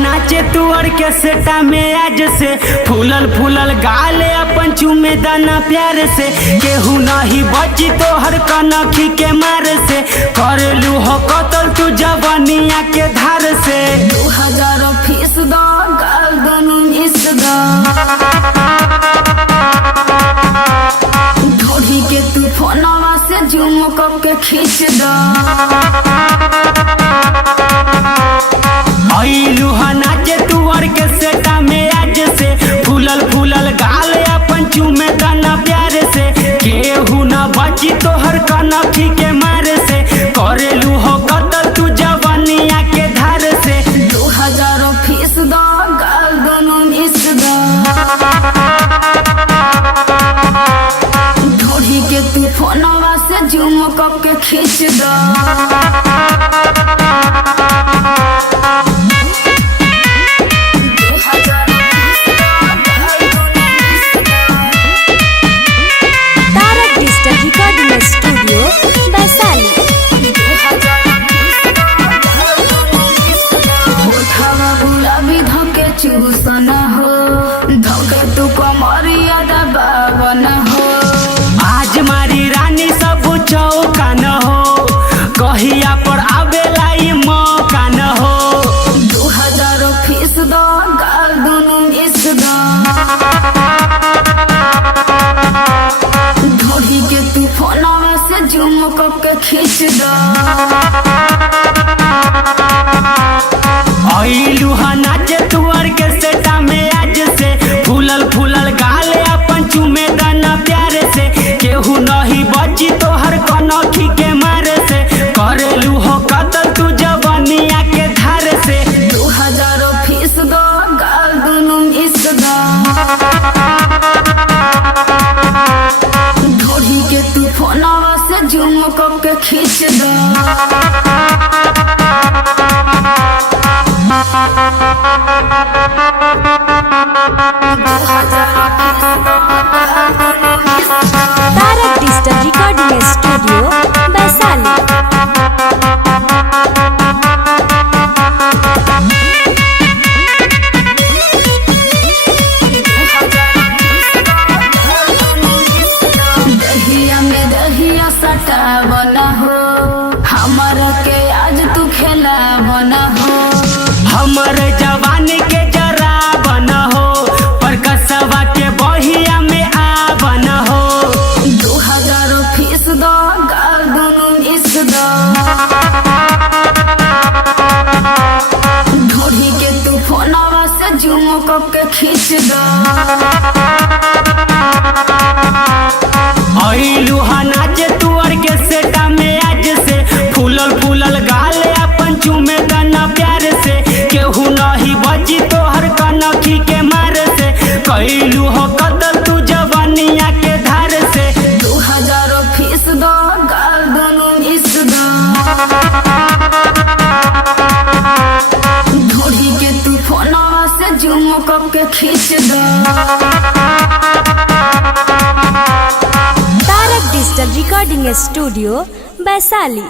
नाचे तुअर के सेटा में आज से फूलल फूलल गाले अपन चूमे दाना प्यार से केहू नहीं बची तो हर कनखी के मार से करेलू हो कतल तू जवानिया के धार से 2000 फीस दो गाल दोनों मिस दो ढोढ़ी के तू फोनवा से जूम करके खींच दो नाचे तुअर के सेटा में आज से फूलल फूलल गाल अपन चूमे दाना प्यार से केहू न बची तो हर कनखी के मार से करेलू हो कतल तू जवानिया के धार से 2000 फीस दो गाल दोनों मिस दो ढोढ़ी के तू फोनवा से जूम करके खींच दो चूसना हो धोके तू कमरिया दबाव न हो आज मारी रानी सब चौका न हो कहिया पर आवेला ये मौका न हो 2000 फीस दो गाल दोनों मिस दो ढोढ़ी के तू फोनवा से जूम करके खींच दो नाचे तुअर के सेटा में आज से फूलल फूलल गाले अपन चूमे दाना प्यार से केहू नहीं बची तो हर कनखी के मार से करेलू हो कतल तू जवानिया के धार से 2000 फीस दो गाल दोनों मिस दो ढोढ़ी के तू फोनवा से जूम करके खींच दो तारक डिजिटल रिकॉर्डिंग स्टूडियो वैशाली। दहिया में दहिया सटा बना हो हमारा के आज तू खेला बना हो हमर जवानी के जरा बना हो पर कसवा के बहिया में आ बना हो 2000 फीस दो गाल दोनों मिस दो ढोढ़ी के तू फोनवा से जूम करके खींच दो नाचे तुअर के सेटा में आज से फूलल फूलल गाले अपन चूमे दाना प्यार से केहू नहीं बची तो हर कनखी के मार से कइलू हो कतल तू जवानिया के धार से 2000 फीस दो गाल दोनों मिस दो ढोढ़ी के तू फोनवा से जूम करके खींच दो तारक डिजिटल रिकॉर्डिंग स्टूडियो वैशाली।